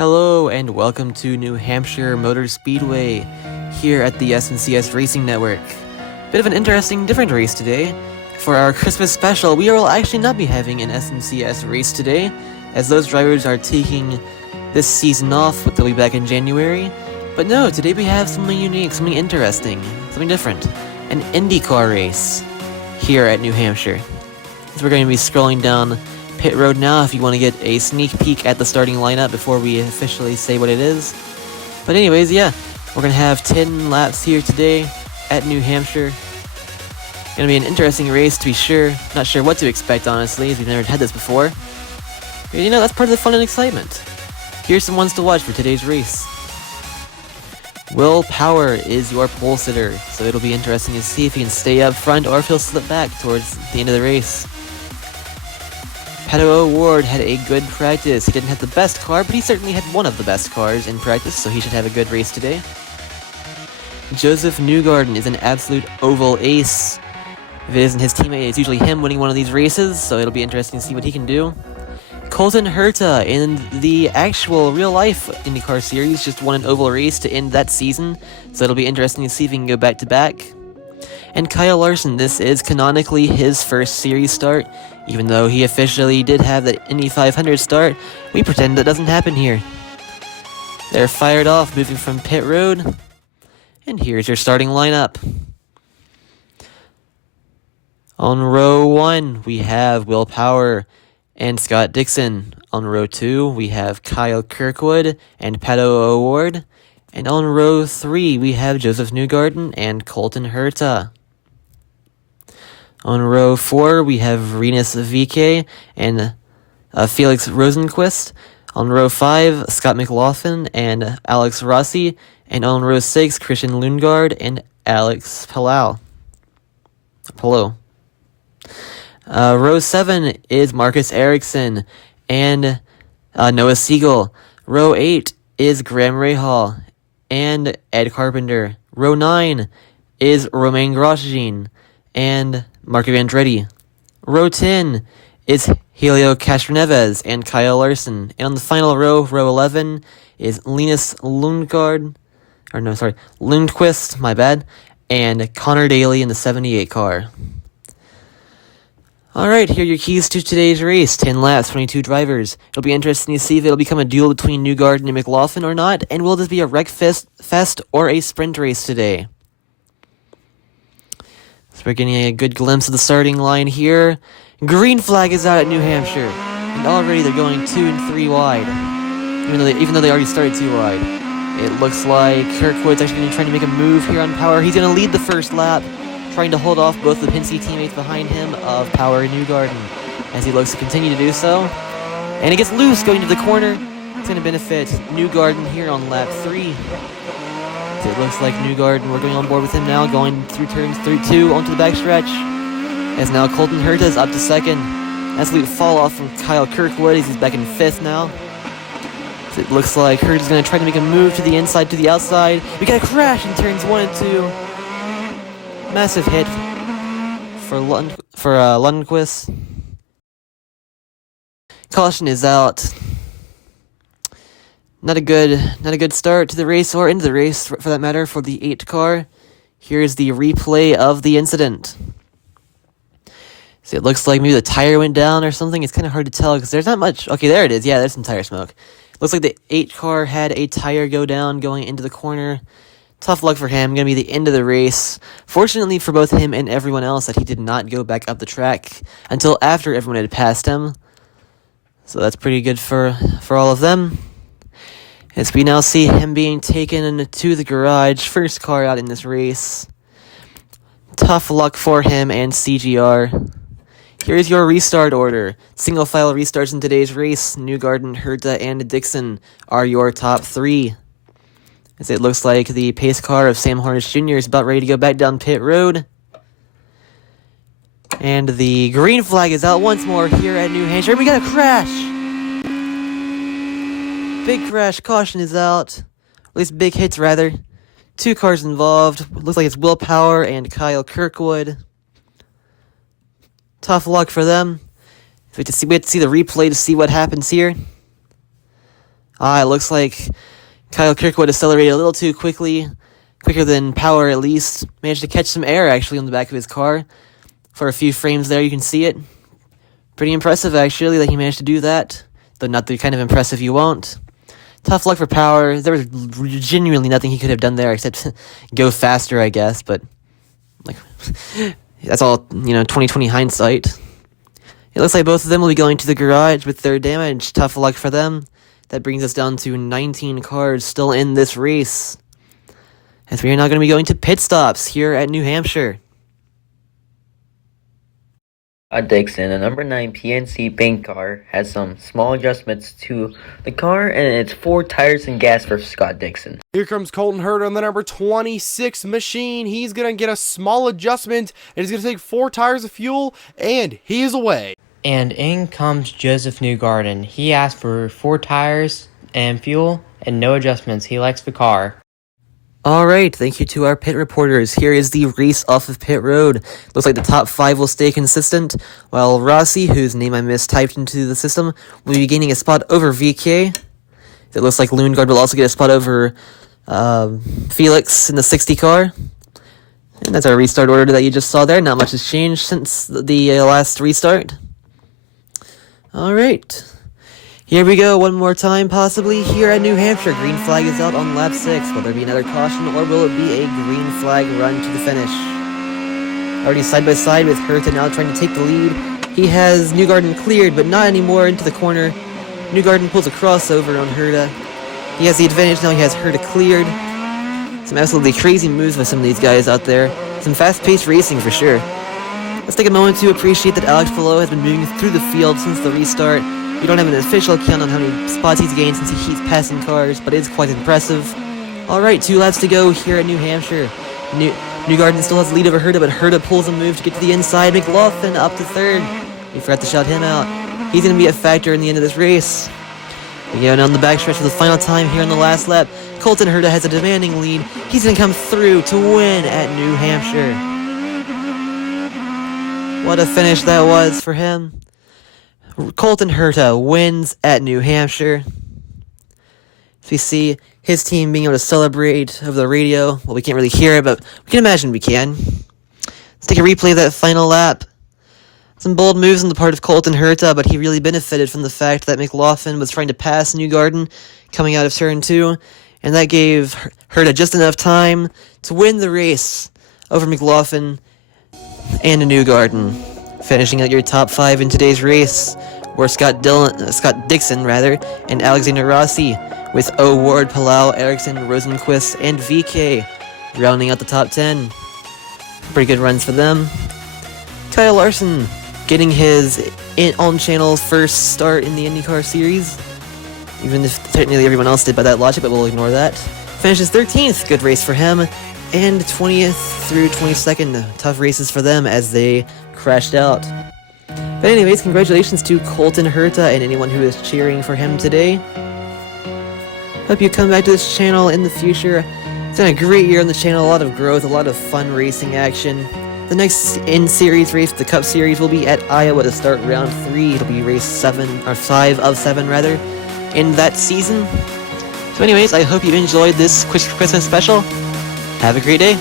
Hello and welcome to New Hampshire Motor Speedway here at the SNCS Racing Network. Bit of an interesting, different race today. For our Christmas special, we will actually not be having an SNCS race today, as those drivers are taking this season off. They'll be back in January. But no, today we have something unique, something interesting, something different. An IndyCar race here at New Hampshire. So we're going to be scrolling down pit road now if you want to get a sneak peek at the starting lineup before we officially say what it is. But anyways, yeah, we're going to have 10 laps here today at New Hampshire. Going to be an interesting race to be sure. Not sure what to expect, honestly, as we've never had this before. But you know, that's part of the fun and excitement. Here's some ones to watch for today's race. Will Power is your pole sitter, so it'll be interesting to see if he can stay up front or if he'll slip back towards the end of the race. Pato Ward had a good practice. He didn't have the best car, but he certainly had one of the best cars in practice, so he should have a good race today. Joseph Newgarden is an absolute oval ace. If it isn't his teammate, it's usually him winning one of these races, so it'll be interesting to see what he can do. Colton Herta in the actual real-life IndyCar series just won an oval race to end that season, so it'll be interesting to see if he can go back-to-back. And Kyle Larson, this is canonically his first series start. Even though he officially did have the Indy 500 start, we pretend that doesn't happen here. They're fired off, moving from pit road. And here's your starting lineup. On row 1, we have Will Power and Scott Dixon. On row 2, we have Kyle Kirkwood and Pato O'Ward. And on row 3, we have Joseph Newgarden and Colton Herta. On row 4, we have Rinus VK and Felix Rosenquist. On row 5, Scott McLaughlin and Alex Rossi. And on row 6, Christian Lundgaard and Alex Palou. Row 7 is Marcus Ericsson and Noah Siegel. Row 8 is Graham Rahal and Ed Carpenter. Row 9 is Romain Grosjean and Marco Andretti. Row 10 is Helio Castroneves and Kyle Larson. And on the final row, row 11, is Linus Lundquist, and Connor Daly in the 78 car. Alright, here are your keys to today's race. 10 laps, 22 drivers. It'll be interesting to see if it'll become a duel between Newgarden and McLaughlin or not, and will this be a wreck fest or a sprint race today? So we're getting a good glimpse of the starting line here. Green flag is out at New Hampshire, and already they're going 2 and 3 wide, even though they already started 2 wide. It looks like Kirkwood's actually going to try to make a move here on Power. He's going to lead the first lap, trying to hold off both the Penske teammates behind him of Power and Newgarden, as he looks to continue to do so. And he gets loose going to the corner. It's going to benefit Newgarden here on lap 3. It looks like Newgarden, we're going on board with him now, going through turns 2 onto the backstretch. As now Colton Herta is up to second. Absolute fall off from Kyle Kirkwood as he's back in 5th now. So it looks like Herta's going to try to make a move to the inside, to the outside. We got a crash in turns 1 and 2. Massive hit for Lundquist. Caution is out. Not a good start to the race, or into the race for that matter, for the 8 car. Here's the replay of the incident. So it looks like maybe the tire went down or something. It's kind of hard to tell because there's not much. Okay, there it is. Yeah, there's some tire smoke. Looks like the 8 car had a tire go down going into the corner. Tough luck for him. Going to be the end of the race. Fortunately for both him and everyone else, that he did not go back up the track until after everyone had passed him. So that's pretty good for all of them. As we now see him being taken to the garage, first car out in this race. Tough luck for him and CGR. Here's your restart order. Single file restarts in today's race. Newgarden, Herta, and Dixon are your top 3. As it looks like the pace car of Sam Hornish Jr. is about ready to go back down pit road. And the green flag is out once more here at New Hampshire. We got a crash! Big crash, caution is out. At least big hits, rather. 2 cars involved. Looks like it's Will Power and Kyle Kirkwood. Tough luck for them. We have to see the replay to see what happens here. It looks like Kyle Kirkwood accelerated a little too quickly, quicker than power at least. Managed to catch some air, actually, on the back of his car. For a few frames there, you can see it. Pretty impressive, actually, that he managed to do that. Though not the kind of impressive you want. Tough luck for power. There was genuinely nothing he could have done there except go faster, I guess. But, like, that's all, 2020 hindsight. It looks like both of them will be going to the garage with their damage. Tough luck for them. That brings us down to 19 cars still in this race, as we are now going to be going to pit stops here at New Hampshire. Dixon, a number 9 PNC paint car, has some small adjustments to the car, and it's 4 tires and gas for Scott Dixon. Here comes Colton Herta on the number 26 machine. He's going to get a small adjustment, and he's going to take 4 tires of fuel, and he is away. And in comes Joseph Newgarden. He asked for 4 tires and fuel and no adjustments. He likes the car. Alright, thank you to our pit reporters. Here is the race off of pit road. Looks like the top 5 will stay consistent, while Rossi, whose name I mistyped into the system, will be gaining a spot over VK. It looks like Lundgaard will also get a spot over Felix in the 60 car. And that's our restart order that you just saw there. Not much has changed since the last restart. Alright. Here we go, one more time, possibly, here at New Hampshire. Green flag is out on lap 6. Will there be another caution, or will it be a green flag run to the finish? Already side by side with Herta now trying to take the lead. He has Newgarden cleared, but not anymore into the corner. Newgarden pulls a crossover on Herta. He has the advantage now, he has Herta cleared. Some absolutely crazy moves by some of these guys out there. Some fast-paced racing for sure. Let's take a moment to appreciate that Alex Palou has been moving through the field since the restart. We don't have an official count on how many spots he's gained since he keeps passing cars, but it's quite impressive. Alright, 2 laps to go here at New Hampshire. Newgarden still has the lead over Herta, but Herta pulls a move to get to the inside. McLaughlin up to 3rd. We forgot to shout him out. He's going to be a factor in the end of this race. We go down the backstretch for the final time here in the last lap. Colton Herta has a demanding lead. He's going to come through to win at New Hampshire. What a finish that was for him. Colton Herta wins at New Hampshire. As we see his team being able to celebrate over the radio. Well, we can't really hear it, but we can imagine we can. Let's take a replay of that final lap. Some bold moves on the part of Colton Herta, but he really benefited from the fact that McLaughlin was trying to pass Newgarden coming out of turn 2, and that gave Herta just enough time to win the race over McLaughlin and Newgarden, finishing out your top 5 in today's race, were Scott Dixon, and Alexander Rossi, with O'Ward, Palau, Ericsson, Rosenquist, and VK rounding out the top 10. Pretty good runs for them. Kyle Larson getting his on-channel first start in the IndyCar series, even if technically everyone else did by that logic, but we'll ignore that. Finishes 13th, good race for him, and 20th through 22nd, tough races for them as they crashed out. But anyways, congratulations to Colton Herta and anyone who is cheering for him today. Hope you come back to this channel in the future. It's been a great year on the channel, a lot of growth, a lot of fun racing action. The next in-series race, the Cup Series, will be at Iowa to start round 3. It'll be race 5 of 7 in that season. So anyways, I hope you enjoyed this Christmas special. Have a great day.